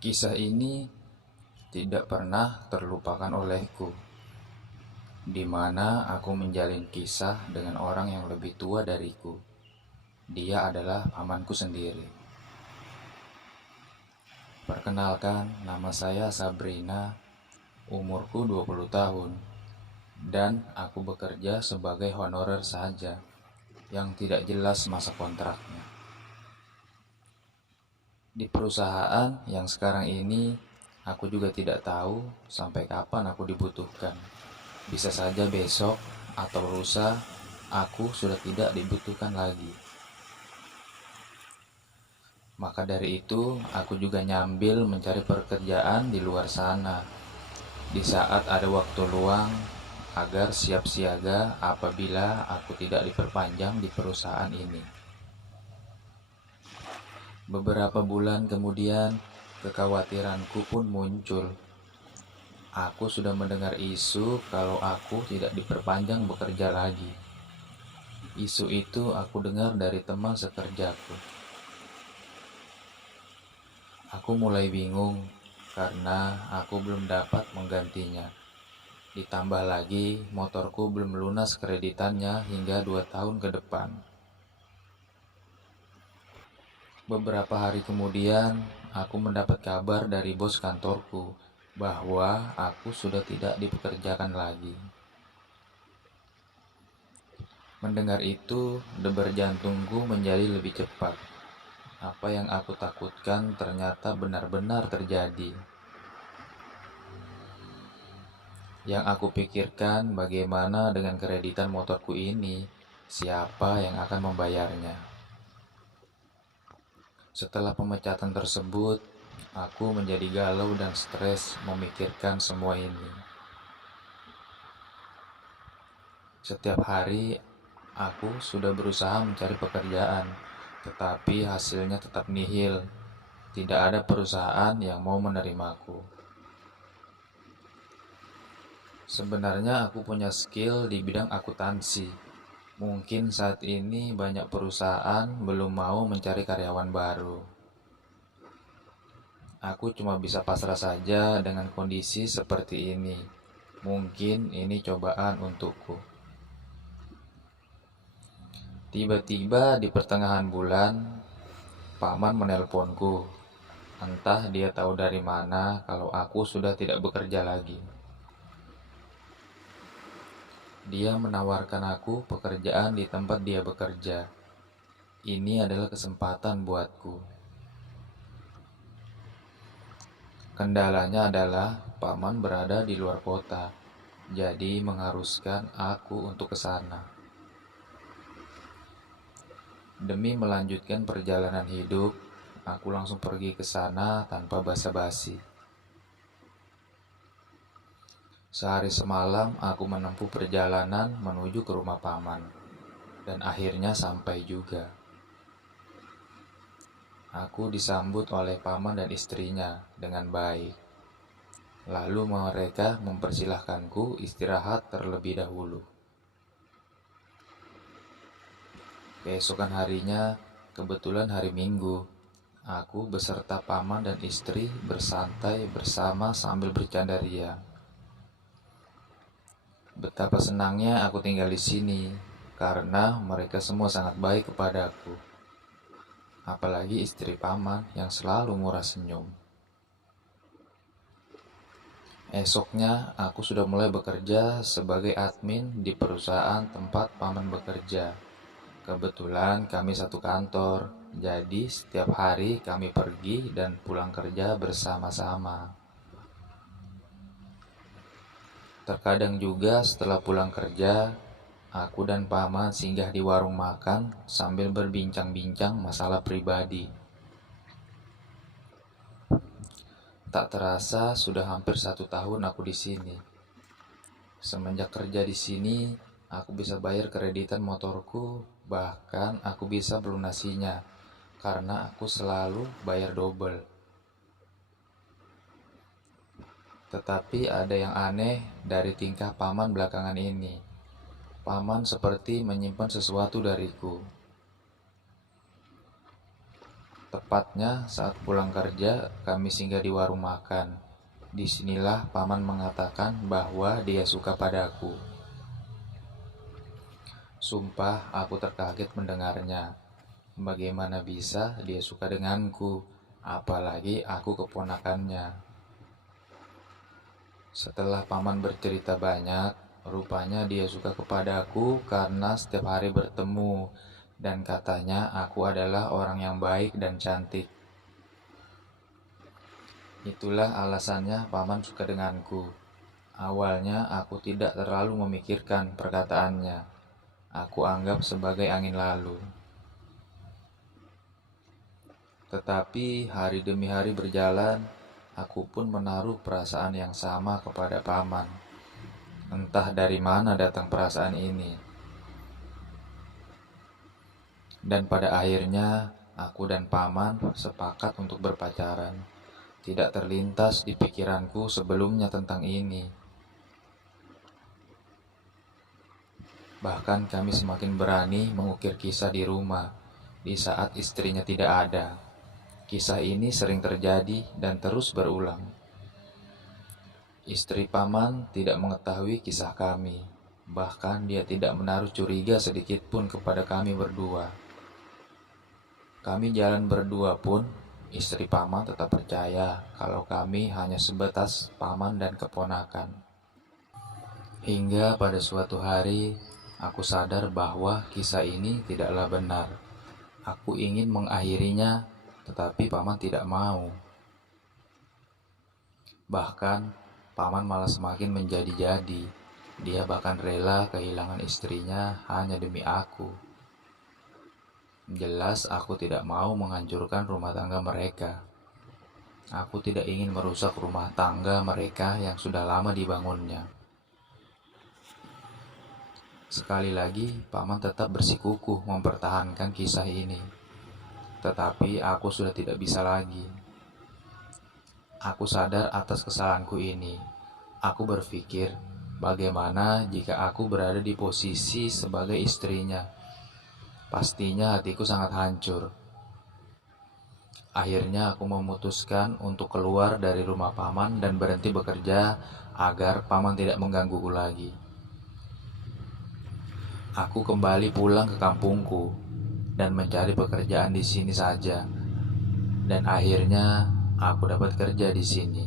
Kisah ini tidak pernah terlupakan olehku, di mana aku menjalin kisah dengan orang yang lebih tua dariku. Dia adalah pamanku sendiri. Perkenalkan, nama saya Sabrina, umurku 20 tahun, dan aku bekerja sebagai honorer saja, yang tidak jelas masa kontraknya. Di perusahaan yang sekarang ini, aku juga tidak tahu sampai kapan aku dibutuhkan. Bisa saja besok atau lusa aku sudah tidak dibutuhkan lagi. Maka dari itu, aku juga nyambil mencari pekerjaan di luar sana. Di saat ada waktu luang, agar siap siaga apabila aku tidak diperpanjang di perusahaan ini. Beberapa bulan kemudian, kekhawatiranku pun muncul. Aku sudah mendengar isu kalau aku tidak diperpanjang bekerja lagi. Isu itu aku dengar dari teman sekerjaku. Aku mulai bingung karena aku belum dapat menggantinya. Ditambah lagi, motorku belum lunas kreditannya hingga 2 tahun ke depan. Beberapa hari kemudian, aku mendapat kabar dari bos kantorku bahwa aku sudah tidak dipekerjakan lagi. Mendengar itu, debar jantungku menjadi lebih cepat. Apa yang aku takutkan ternyata benar-benar terjadi. Yang aku pikirkan bagaimana dengan kreditan motorku ini, siapa yang akan membayarnya. Setelah pemecatan tersebut, aku menjadi galau dan stres memikirkan semua ini. Setiap hari, aku sudah berusaha mencari pekerjaan, tetapi hasilnya tetap nihil. Tidak ada perusahaan yang mau menerimaku. Sebenarnya aku punya skill di bidang akuntansi. Mungkin saat ini banyak perusahaan belum mau mencari karyawan baru. Aku cuma bisa pasrah saja dengan kondisi seperti ini. Mungkin ini cobaan untukku. Tiba-tiba di pertengahan bulan, paman menelponku. Entah dia tahu dari mana kalau aku sudah tidak bekerja lagi. Dia menawarkan aku pekerjaan di tempat dia bekerja. Ini adalah kesempatan buatku. Kendalanya adalah paman berada di luar kota, jadi mengharuskan aku untuk ke sana. Demi melanjutkan perjalanan hidup, aku langsung pergi ke sana tanpa basa-basi. Sehari semalam aku menempuh perjalanan menuju ke rumah paman, dan akhirnya sampai juga. Aku disambut oleh paman dan istrinya dengan baik. Lalu mereka mempersilahkanku istirahat terlebih dahulu. Keesokan harinya, kebetulan hari Minggu, aku beserta paman dan istri bersantai bersama sambil bercanda ria. Betapa senangnya aku tinggal di sini, karena mereka semua sangat baik kepadaku. Apalagi istri paman yang selalu murah senyum. Esoknya, aku sudah mulai bekerja sebagai admin di perusahaan tempat paman bekerja. Kebetulan kami satu kantor, jadi setiap hari kami pergi dan pulang kerja bersama-sama. Terkadang juga setelah pulang kerja, aku dan paman singgah di warung makan sambil berbincang-bincang masalah pribadi. Tak terasa sudah hampir 1 tahun aku di sini. Semenjak kerja di sini, aku bisa bayar kreditan motorku, bahkan aku bisa melunasinya karena aku selalu bayar double. Tetapi ada yang aneh dari tingkah paman belakangan ini. Paman seperti menyimpan sesuatu dariku. Tepatnya saat pulang kerja, kami singgah di warung makan. Disinilah paman mengatakan bahwa dia suka padaku. Sumpah, aku terkaget mendengarnya. Bagaimana bisa dia suka denganku, apalagi aku keponakannya. Setelah paman bercerita banyak, rupanya dia suka kepadaku karena setiap hari bertemu, dan katanya aku adalah orang yang baik dan cantik. Itulah alasannya paman suka denganku. Awalnya aku tidak terlalu memikirkan perkataannya. Aku anggap sebagai angin lalu. Tetapi hari demi hari berjalan, aku pun menaruh perasaan yang sama kepada paman. Entah dari mana datang perasaan ini. Dan pada akhirnya, aku dan paman sepakat untuk berpacaran. Tidak terlintas di pikiranku sebelumnya tentang ini. Bahkan kami semakin berani mengukir kisah di rumah di saat istrinya tidak ada. Kisah ini sering terjadi dan terus berulang. Istri paman tidak mengetahui kisah kami. Bahkan dia tidak menaruh curiga sedikit pun kepada kami berdua. Kami jalan berdua pun, istri paman tetap percaya kalau kami hanya sebatas paman dan keponakan. Hingga pada suatu hari, aku sadar bahwa kisah ini tidaklah benar. Aku ingin mengakhirinya, tetapi paman tidak mau. Bahkan, paman malah semakin menjadi-jadi. Dia bahkan rela kehilangan istrinya hanya demi aku. Jelas aku tidak mau menghancurkan rumah tangga mereka. Aku tidak ingin merusak rumah tangga mereka yang sudah lama dibangunnya. Sekali lagi, paman tetap bersikukuh mempertahankan kisah ini. Tetapi aku sudah tidak bisa lagi. Aku sadar atas kesalahanku ini. Aku berpikir, bagaimana jika aku berada di posisi sebagai istrinya? Pastinya hatiku sangat hancur. Akhirnya aku memutuskan untuk keluar dari rumah paman dan berhenti bekerja agar paman tidak menggangguku lagi. Aku kembali pulang ke kampungku dan mencari pekerjaan di sini saja. Dan akhirnya aku dapat kerja di sini.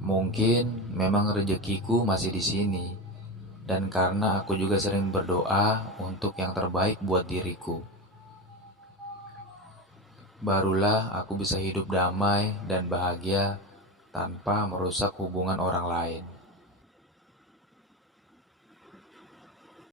Mungkin memang rezekiku masih di sini. Dan karena aku juga sering berdoa untuk yang terbaik buat diriku, barulah aku bisa hidup damai dan bahagia tanpa merusak hubungan orang lain.